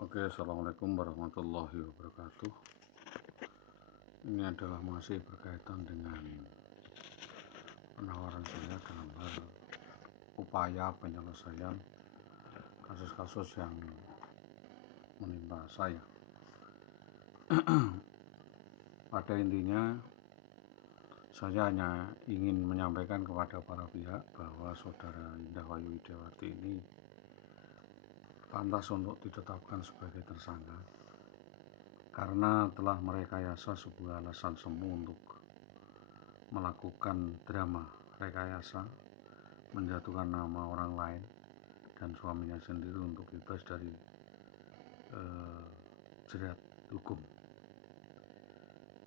Oke, Assalamualaikum warahmatullahi wabarakatuh. Ini adalah masih berkaitan dengan penawaran saya dalam hal upaya penyelesaian kasus-kasus yang menimpa saya. Pada intinya, saya hanya ingin menyampaikan kepada para pihak bahwa saudara Indah Wayu Widiawati ini pantas untuk ditetapkan sebagai tersangka karena telah merekayasa sebuah alasan semu untuk melakukan drama rekayasa, menjatuhkan nama orang lain dan suaminya sendiri untuk bebas dari jerat hukum.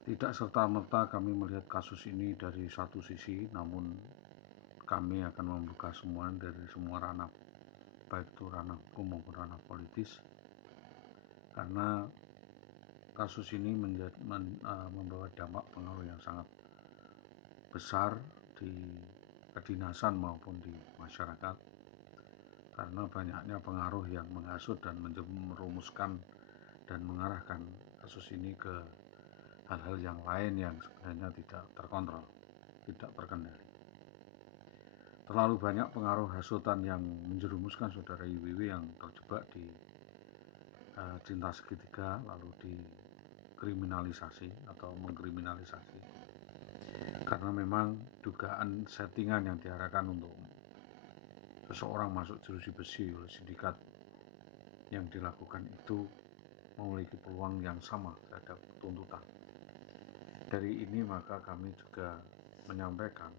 Tidak serta-merta kami melihat kasus ini dari satu sisi, namun kami akan membuka semua dari semua ranah, baik itu ranah hukum maupun ranah politis, karena kasus ini membawa dampak pengaruh yang sangat besar di kedinasan maupun di masyarakat, karena banyaknya pengaruh yang menghasut dan merumuskan dan mengarahkan kasus ini ke hal-hal yang lain yang sebenarnya tidak terkontrol, tidak terkendali. Terlalu banyak pengaruh hasutan yang menjerumuskan saudara IWW yang terjebak di cinta segitiga lalu dikriminalisasi atau mengkriminalisasi, karena memang dugaan settingan yang diarahkan untuk seseorang masuk jeruji besi oleh sindikat yang dilakukan itu memiliki peluang yang sama terhadap tuntutan. Dari ini maka kami juga menyampaikan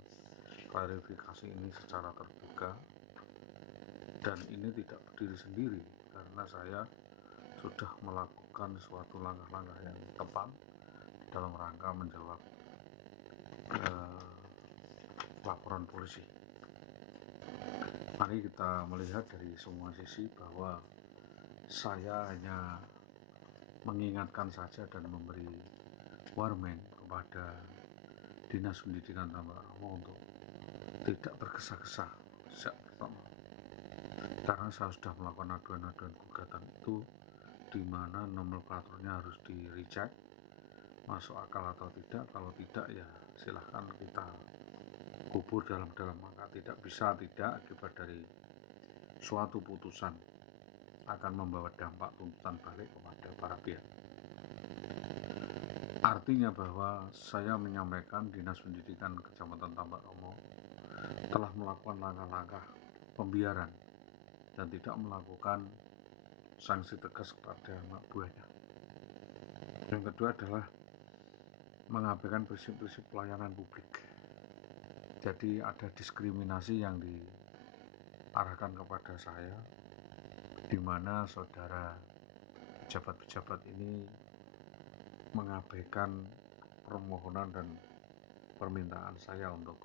klarifikasi ini secara terbuka, dan ini tidak berdiri sendiri karena saya sudah melakukan suatu langkah-langkah yang tepat dalam rangka menjawab laporan polisi. Mari kita melihat dari semua sisi bahwa saya hanya mengingatkan saja dan memberi warning kepada Dinas Pendidikan Tambak Ramo untuk tidak tergesa-gesa sejak pertama, karena saya sudah melakukan aduan-aduan gugatan itu di mana nomenklaturnya harus di reject, masuk akal atau tidak. Kalau tidak ya silahkan kita kubur dalam-dalam, maka tidak bisa tidak akibat dari suatu putusan akan membawa dampak tuntutan balik kepada para pihak. Artinya bahwa saya menyampaikan Dinas Pendidikan Kecamatan Tambak Ramo telah melakukan langkah-langkah pembiaran dan tidak melakukan sanksi tegas kepada anak buahnya. Yang kedua adalah mengabaikan prinsip-prinsip pelayanan publik. Jadi ada diskriminasi yang diarahkan kepada saya, di mana saudara pejabat-pejabat ini mengabaikan permohonan dan permintaan saya untuk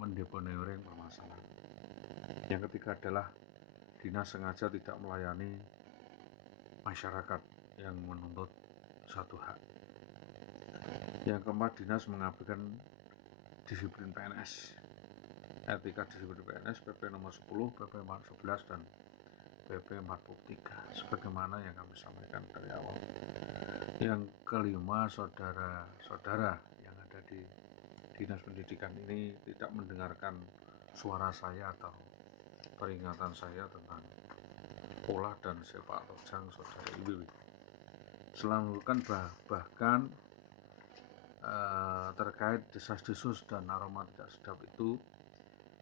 mendeponering permasalahan. Yang ketiga adalah dinas sengaja tidak melayani masyarakat yang menuntut satu hak. Yang keempat, dinas mengabaikan disiplin PNS, etika disiplin PNS, PP nomor 10, PP 11, dan PP 43, sebagaimana yang kami sampaikan dari awal. Yang kelima, saudara-saudara yang ada di Dinas Pendidikan ini tidak mendengarkan suara saya atau peringatan saya tentang pola dan sepak terjang saudara IWW. Selanjutnya bahkan terkait desas-desus dan aroma tidak sedap itu,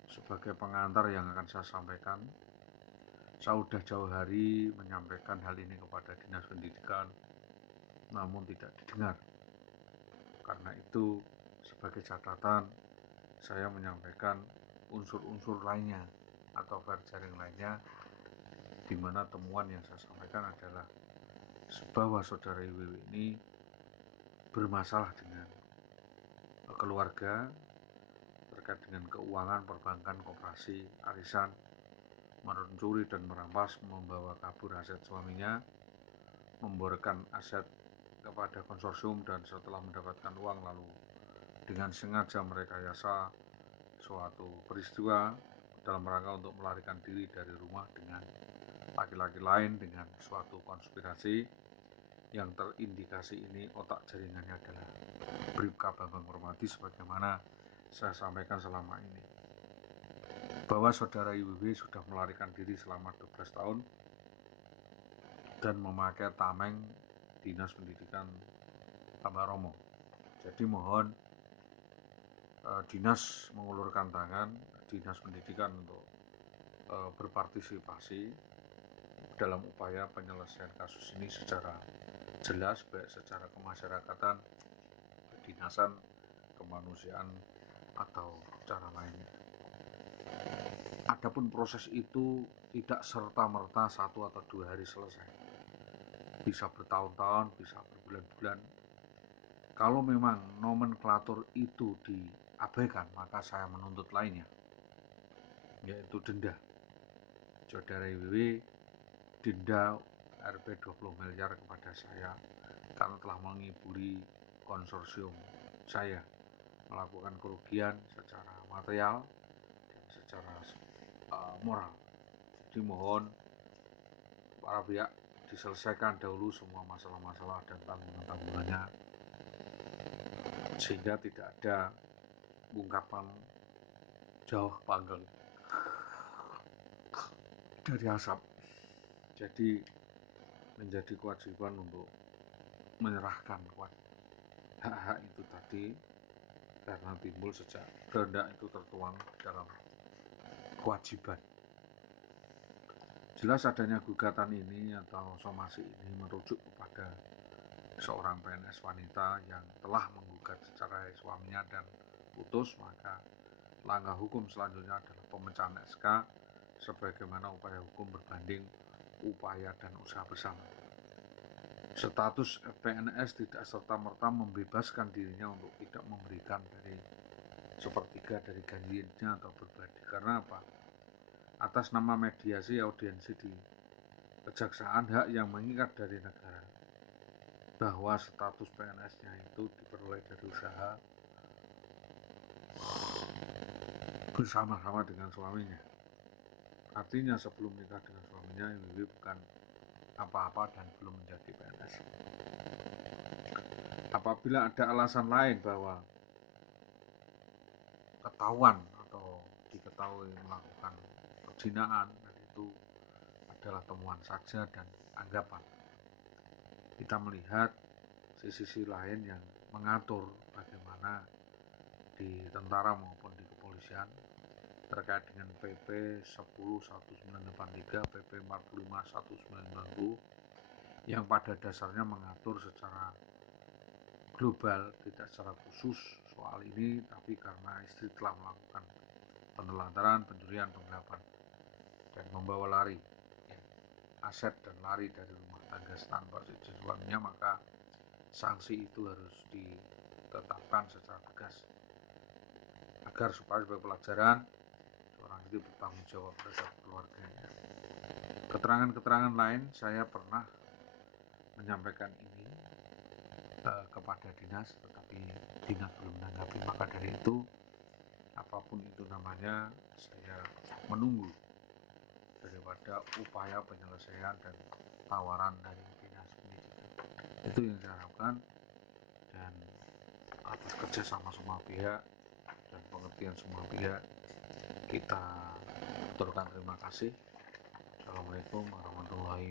sebagai pengantar yang akan saya sampaikan, saya sudah jauh hari menyampaikan hal ini kepada Dinas Pendidikan, namun tidak didengar. Karena itu, sebagai catatan, saya menyampaikan unsur-unsur lainnya atau jaring lainnya, di mana temuan yang saya sampaikan adalah bahwa saudara IWW ini bermasalah dengan keluarga terkait dengan keuangan, perbankan, koperasi, arisan, mencuri dan merampas, membawa kabur aset suaminya, memborkan aset kepada konsorsium, dan setelah mendapatkan uang lalu dengan sengaja merekayasa suatu peristiwa dalam rangka untuk melarikan diri dari rumah dengan laki-laki lain dengan suatu konspirasi yang terindikasi ini otak jaringannya adalah Bribka Bambang Permadi, sebagaimana saya sampaikan selama ini, bahwa saudara IWW sudah melarikan diri selama 12 tahun dan memakai tameng Dinas Pendidikan Tambak Romo. Jadi mohon dinas mengulurkan tangan, Dinas Pendidikan untuk berpartisipasi dalam upaya penyelesaian kasus ini secara jelas, baik secara kemasyarakatan, kedinasan, kemanusiaan, atau cara lainnya. Adapun proses itu tidak serta-merta 1 atau 2 hari selesai. Bisa bertahun-tahun, bisa berbulan-bulan. Kalau memang nomenklatur itu diabaikan, maka saya menuntut lainnya, yaitu denda. Saudara IWW denda Rp 20 miliar kepada saya karena telah mengibuli konsorsium saya, melakukan kerugian secara material dan secara moral. Jadi mohon para pihak diselesaikan dahulu semua masalah-masalah dan tanggungan-tanggungannya, sehingga tidak ada ungkapan jauh panggang dari asap. Jadi menjadi kewajiban untuk menyerahkan hak-hak itu tadi, karena timbul sejak kehendak itu tertuang dalam kewajiban. Jelas adanya gugatan ini atau somasi ini merujuk kepada seorang PNS wanita yang telah menggugat secara suaminya dan putus, maka langkah hukum selanjutnya adalah pemecahan SK sebagaimana upaya hukum berbanding upaya dan usaha bersama. Status PNS tidak serta-merta membebaskan dirinya untuk tidak memberikan dari sepertiga dari gajinya atau berbagi. Karena apa? Atas nama mediasi audiensi di kejaksaan, hak yang mengikat dari negara bahwa status PNS-nya itu diperoleh dari usaha bersama-sama dengan suaminya. Artinya sebelum menikah dengan suaminya, IWW bukan apa-apa dan belum menjadi PNS. Apabila ada alasan lain bahwa ketahuan atau diketahui melakukan perzinaan, itu adalah temuan saja dan anggapan. Kita melihat sisi lain yang mengatur bagaimana di tentara maupun di kepolisian terkait dengan PP 10/1983, PP 45/1990 yang pada dasarnya mengatur secara global, tidak secara khusus soal ini, tapi karena istri telah melakukan penelantaran, pencurian, penggelapan, dan membawa lari aset dan lari dari rumah tangga tanpa izin suaminya, maka sanksi itu harus ditetapkan secara tegas agar supaya sebagai pelajaran orang itu bertanggung jawab terhadap keluarganya. Keterangan-keterangan lain saya pernah menyampaikan ini kepada dinas, tetapi dinas belum menanggapi. Maka dari itu, apapun itu namanya, saya menunggu daripada upaya penyelesaian dan tawaran dari dinas pendidikan. Itu yang saya harapkan, dan atas kerjasama semua pihak dan pengertian semua pihak, kita aturkan terima kasih. Assalamualaikum warahmatullahi